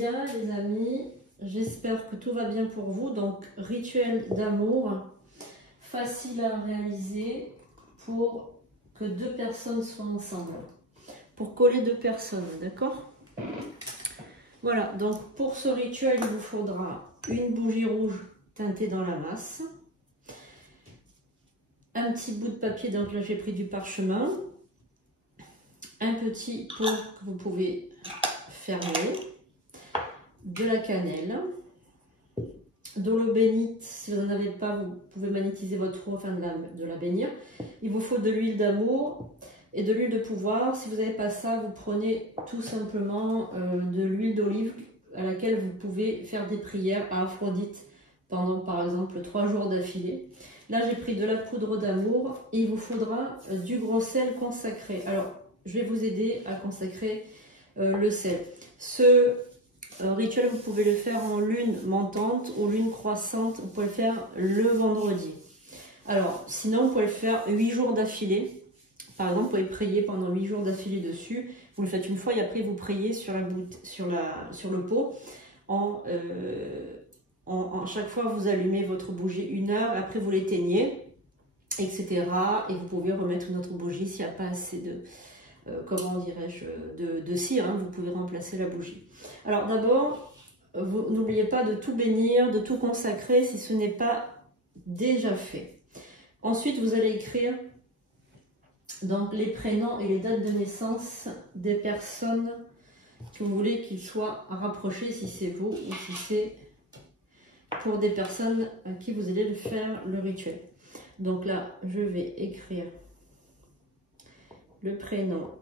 bien les amis, j'espère que tout va bien pour vous. Donc rituel d'amour, facile à réaliser pour que deux personnes soient ensemble. Pour coller deux personnes, d'accord? Voilà, donc pour ce rituel, il vous faudra une bougie rouge teintée dans la masse, un petit bout de papier, donc là j'ai pris du parchemin, un petit pot que vous pouvez fermer, de la cannelle, de l'eau bénite. Si vous n'en avez pas, vous pouvez magnétiser votre eau afin de la bénir. Il vous faut de l'huile d'amour et de l'huile de pouvoir. Si vous n'avez pas ça, vous prenez tout simplement de l'huile d'olive à laquelle vous pouvez faire des prières à Aphrodite pendant par exemple 3 jours d'affilée. Là j'ai pris de la poudre d'amour et il vous faudra du gros sel consacré. Alors je vais vous aider à consacrer le sel. Ce rituel, vous pouvez le faire en lune montante ou lune croissante. Vous pouvez le faire le vendredi. Alors, sinon, vous pouvez le faire 8 jours d'affilée. Par exemple, vous pouvez prier pendant 8 jours d'affilée dessus. Vous le faites une fois et après, vous priez sur le pot. Chaque fois, vous allumez votre bougie 1 heure. Après, vous l'éteignez, etc. Et vous pouvez remettre une autre bougie s'il n'y a pas assez de... comment dirais-je, de cire, hein, vous pouvez remplacer la bougie. Alors d'abord, n'oubliez pas de tout bénir, de tout consacrer si ce n'est pas déjà fait. Ensuite, vous allez écrire donc, les prénoms et les dates de naissance des personnes que vous voulez qu'ils soient rapprochés, si c'est vous ou si c'est pour des personnes à qui vous allez faire le rituel. Donc là, je vais écrire le prénom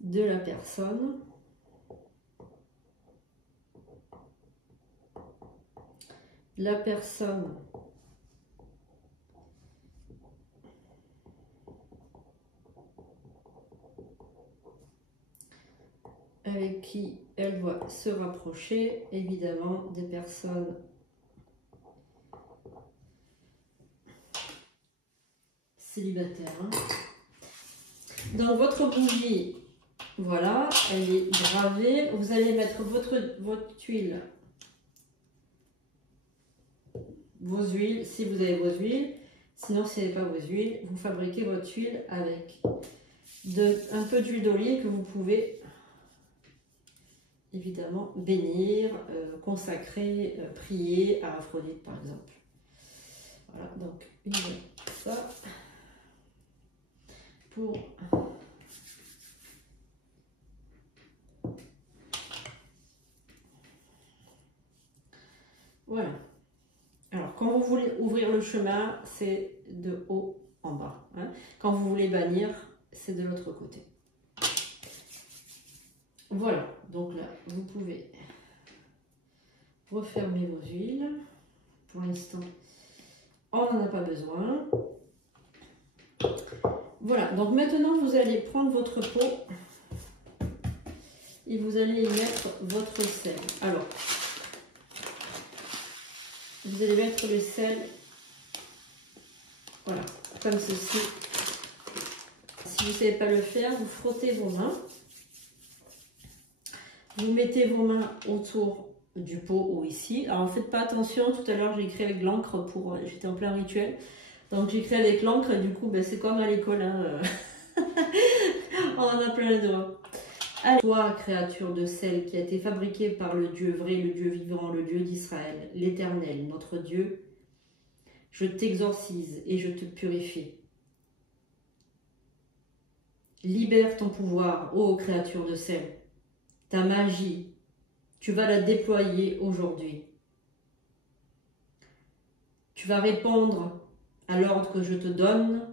de la personne, la personne avec qui elle doit se rapprocher, évidemment des personnes célibataires. Hein. Donc votre bougie, voilà, elle est gravée. Vous allez mettre votre huile, vos huiles, si vous avez vos huiles. Sinon, si vous n'avez pas vos huiles, vous fabriquez votre huile avec un peu d'huile d'olive que vous pouvez évidemment bénir, consacrer, prier à Aphrodite par exemple. Voilà, donc une ça pour... Voilà. Alors, quand vous voulez ouvrir le chemin, c'est de haut en bas. Hein. Quand vous voulez bannir, c'est de l'autre côté. Voilà. Donc là, vous pouvez refermer vos huiles. Pour l'instant, on n'en a pas besoin. Voilà. Donc maintenant, vous allez prendre votre pot et vous allez y mettre votre sel. Alors, vous allez mettre le sel, voilà, comme ceci. Si vous ne savez pas le faire, vous frottez vos mains. Vous mettez vos mains autour du pot ou ici. Alors, faites pas attention, tout à l'heure j'ai écrit avec l'encre, j'étais en plein rituel. Donc j'ai écrit avec l'encre et du coup, ben, c'est comme à l'école, hein. On en a plein les doigts. Toi, créature de sel qui a été fabriquée par le Dieu vrai, le Dieu vivant, le Dieu d'Israël, l'Éternel, notre Dieu, je t'exorcise et je te purifie. Libère ton pouvoir, ô créature de sel. Ta magie, tu vas la déployer aujourd'hui. Tu vas répondre à l'ordre que je te donne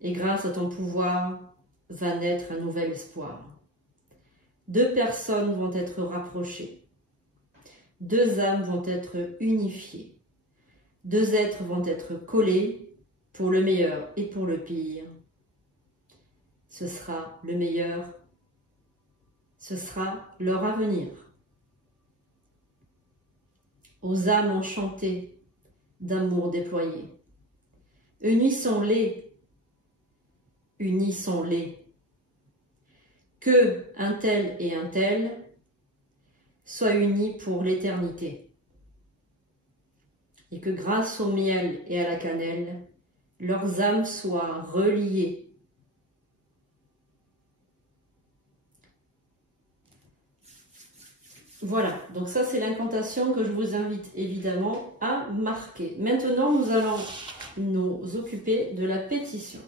et grâce à ton pouvoir, va naître un nouvel espoir. 2 personnes vont être rapprochées. 2 âmes vont être unifiées. 2 êtres vont être collés pour le meilleur et pour le pire. Ce sera le meilleur. Ce sera leur avenir. Aux âmes enchantées d'amour déployé. Unissons-les. Unissons-les. que un tel et un tel soient unis pour l'éternité. Et que grâce au miel et à la cannelle, leurs âmes soient reliées. Voilà, donc ça c'est l'incantation que je vous invite évidemment à marquer. Maintenant, nous allons nous occuper de la pétition.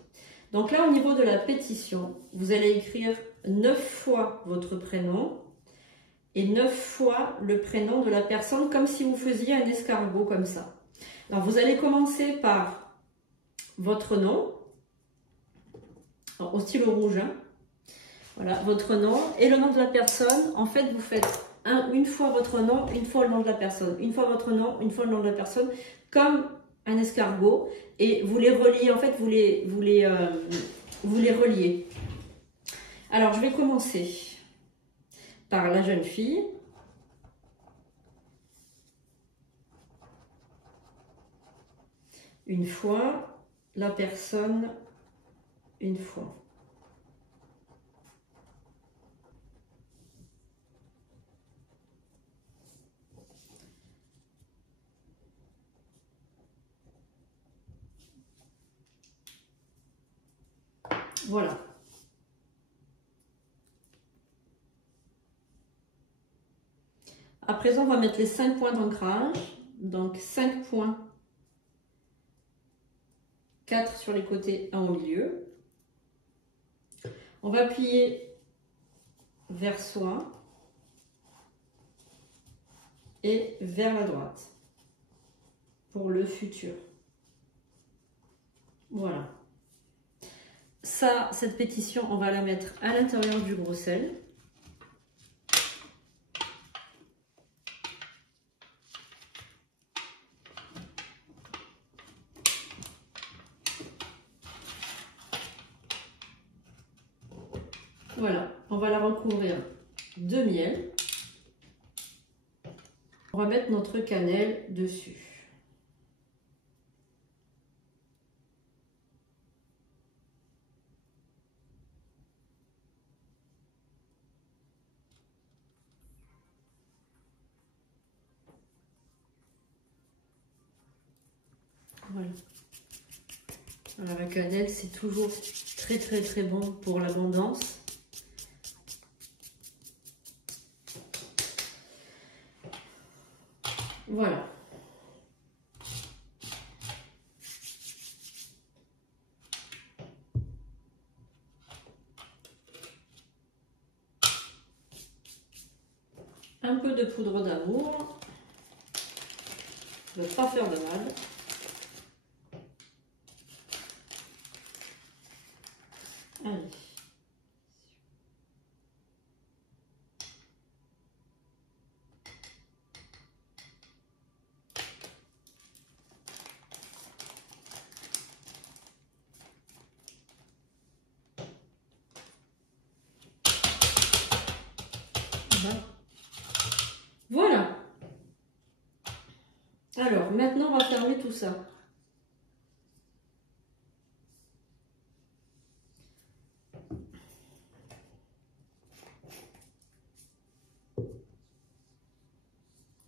Donc là, au niveau de la pétition, vous allez écrire 9 fois votre prénom et 9 fois le prénom de la personne, comme si vous faisiez un escargot comme ça. Alors, vous allez commencer par votre nom, au stylo rouge, hein. Voilà, votre nom et le nom de la personne. En fait, vous faites une fois votre nom, une fois le nom de la personne, une fois votre nom, une fois le nom de la personne, comme un escargot, et vous les reliez, en fait, vous les reliez. Alors, je vais commencer par la jeune fille. Une fois, la personne, une fois. Voilà. À présent, on va mettre les 5 points d'ancrage. Donc 5 points, 4 sur les côtés, 1 au milieu. On va plier vers soi et vers la droite pour le futur. Voilà. Ça, cette pétition, on va la mettre à l'intérieur du gros sel. Voilà, on va la recouvrir de miel. On va mettre notre cannelle dessus. Voilà. Alors, la cannelle, c'est toujours très bon pour l'abondance. Voilà. Un peu de poudre d'amour. Ça ne va pas faire de mal. Allez. Voilà. Alors, maintenant, on va fermer tout ça.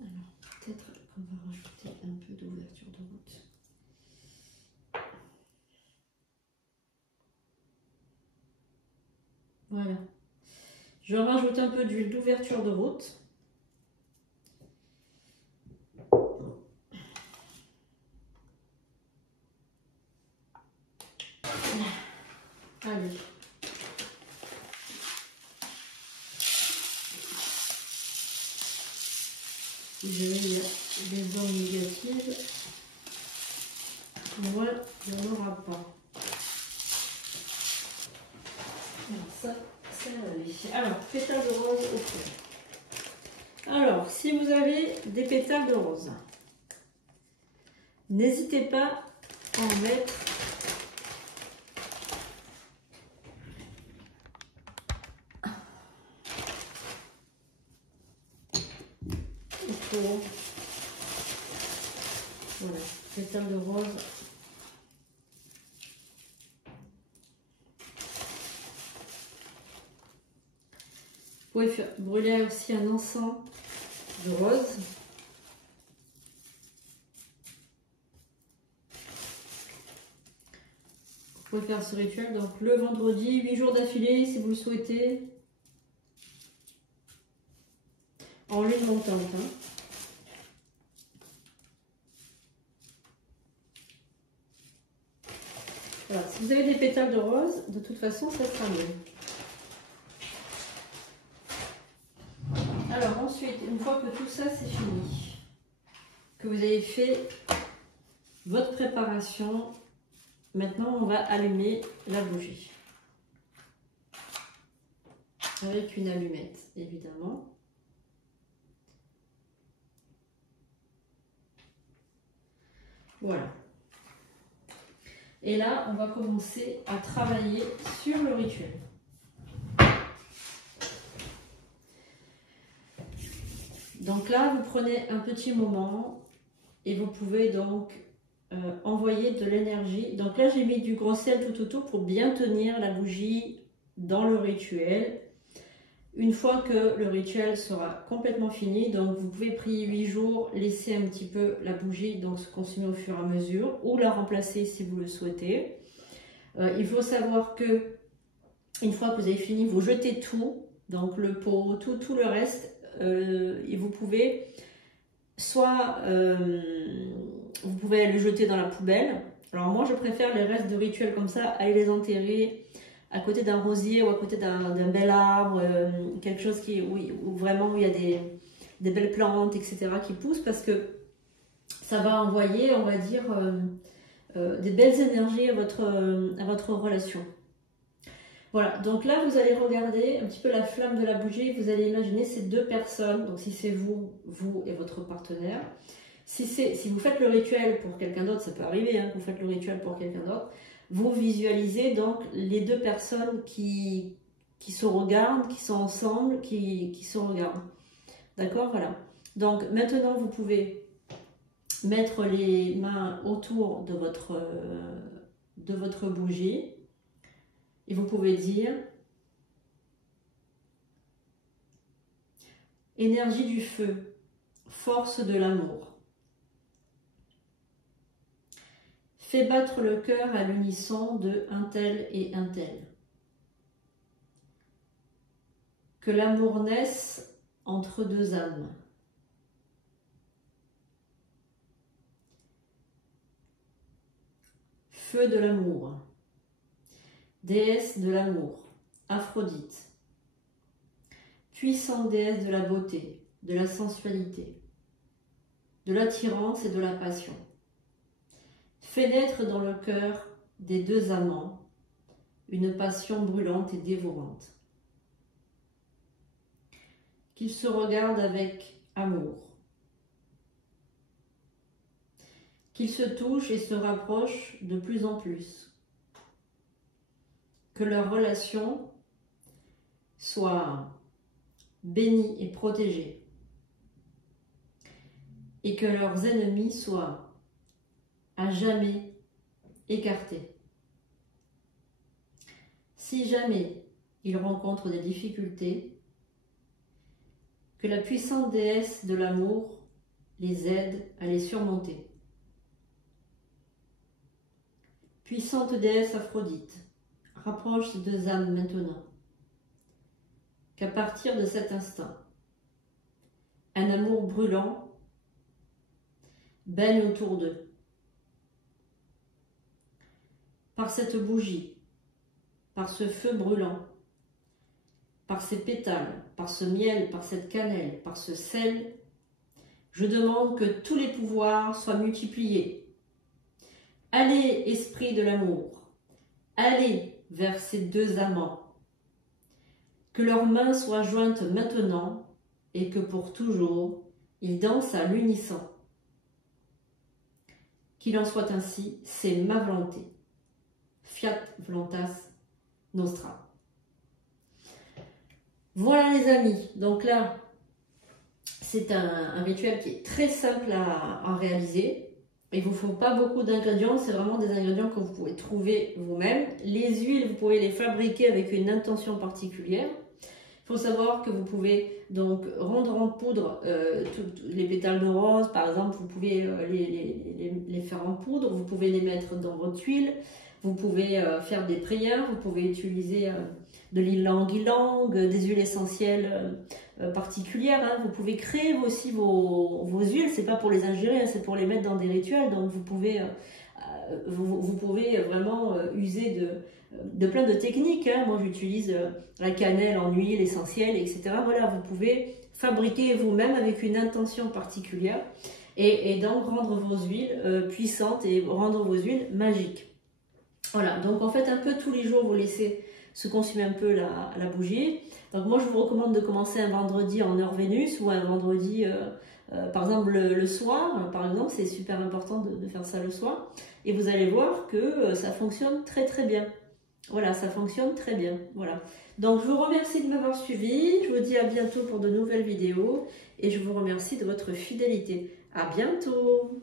Alors, peut-être qu'on va rajouter un peu d'ouverture de route. Voilà. Je rajoute un peu d'huile d'ouverture de route. Allez. Si jamais il y a des ondes négatives, moi, il n'y en aura pas. Alors, ça va aller. Alors, pétales de rose au fond. Alors, si vous avez des pétales de rose, n'hésitez pas à en mettre au fond. Voilà, pétales de rose. pouvez brûler aussi un encens de rose. Vous pouvez faire ce rituel donc le vendredi, 8 jours d'affilée si vous le souhaitez. En lune montante. Hein. Voilà. Si vous avez des pétales de rose, de toute façon, ça sera mieux. Alors ensuite, une fois que tout ça c'est fini, que vous avez fait votre préparation, maintenant on va allumer la bougie. Avec une allumette, évidemment. Voilà. Et là, on va commencer à travailler sur le rituel. Donc là, vous prenez un petit moment et vous pouvez donc envoyer de l'énergie. Donc là, j'ai mis du gros sel tout autour pour bien tenir la bougie dans le rituel. Une fois que le rituel sera complètement fini, donc vous pouvez prier 8 jours, laisser un petit peu la bougie donc se consumer au fur et à mesure ou la remplacer si vous le souhaitez. Il faut savoir que une fois que vous avez fini, vous jetez tout, donc le pot, tout le reste, et vous pouvez soit vous pouvez le jeter dans la poubelle. Alors moi je préfère les restes de rituel comme ça, aller les enterrer à côté d'un rosier ou à côté d'un bel arbre, quelque chose où vraiment il y a des belles plantes, etc. qui poussent, parce que ça va envoyer, on va dire, des belles énergies à votre relation. Voilà, donc là vous allez regarder un petit peu la flamme de la bougie, vous allez imaginer ces deux personnes, donc si c'est vous et votre partenaire. Si vous faites le rituel pour quelqu'un d'autre, ça peut arriver, hein, que vous faites le rituel pour quelqu'un d'autre, vous visualisez donc les deux personnes qui se regardent, qui sont ensemble, qui se regardent. D'accord, voilà. Donc maintenant, vous pouvez mettre les mains autour de votre bougie et vous pouvez dire « Énergie du feu, force de l'amour. Fais battre le cœur à l'unisson de un tel et un tel. Que l'amour naisse entre deux âmes. Feu de l'amour. Déesse de l'amour, Aphrodite. Puissante déesse de la beauté, de la sensualité, de l'attirance et de la passion. Fais naître dans le cœur des deux amants une passion brûlante et dévorante. Qu'ils se regardent avec amour. Qu'ils se touchent et se rapprochent de plus en plus. Que leur relation soit bénie et protégée. Et que leurs ennemis soient à jamais écartés. Si jamais ils rencontrent des difficultés, que la puissante déesse de l'amour les aide à les surmonter. Puissante déesse Aphrodite, rapproche ces deux âmes maintenant, qu'à partir de cet instant, un amour brûlant baigne autour d'eux. Par cette bougie, par ce feu brûlant, par ces pétales, par ce miel, par cette cannelle, par ce sel, je demande que tous les pouvoirs soient multipliés. Allez, esprit de l'amour, allez vers ces deux amants. Que leurs mains soient jointes maintenant et que pour toujours, ils dansent à l'unisson. Qu'il en soit ainsi, c'est ma volonté. Fiat voluntas nostra. Voilà les amis, donc là, c'est un rituel qui est très simple à réaliser. Il ne vous faut pas beaucoup d'ingrédients, c'est vraiment des ingrédients que vous pouvez trouver vous-même. Les huiles, vous pouvez les fabriquer avec une intention particulière. Il faut savoir que vous pouvez donc rendre en poudre les pétales de rose, par exemple, vous pouvez les faire en poudre, vous pouvez les mettre dans votre huile, vous pouvez faire des prières, vous pouvez utiliser de l'ylang-ylang, des huiles essentielles particulières, hein. Vous pouvez créer aussi vos huiles, c'est pas pour les ingérer, hein, c'est pour les mettre dans des rituels, donc vous pouvez vraiment user de plein de techniques, hein. Moi j'utilise la cannelle en huile essentielle, etc. Voilà, vous pouvez fabriquer vous-même avec une intention particulière et donc rendre vos huiles puissantes et rendre vos huiles magiques. Voilà, donc en fait un peu tous les jours vous laissez se consumer un peu la bougie. Donc moi je vous recommande de commencer un vendredi en heure Vénus ou un vendredi par exemple le soir, par exemple, c'est super important de faire ça le soir. Et vous allez voir que ça fonctionne très très bien. Voilà, ça fonctionne très bien. Voilà. Donc je vous remercie de m'avoir suivi. Je vous dis à bientôt pour de nouvelles vidéos. Et je vous remercie de votre fidélité. À bientôt!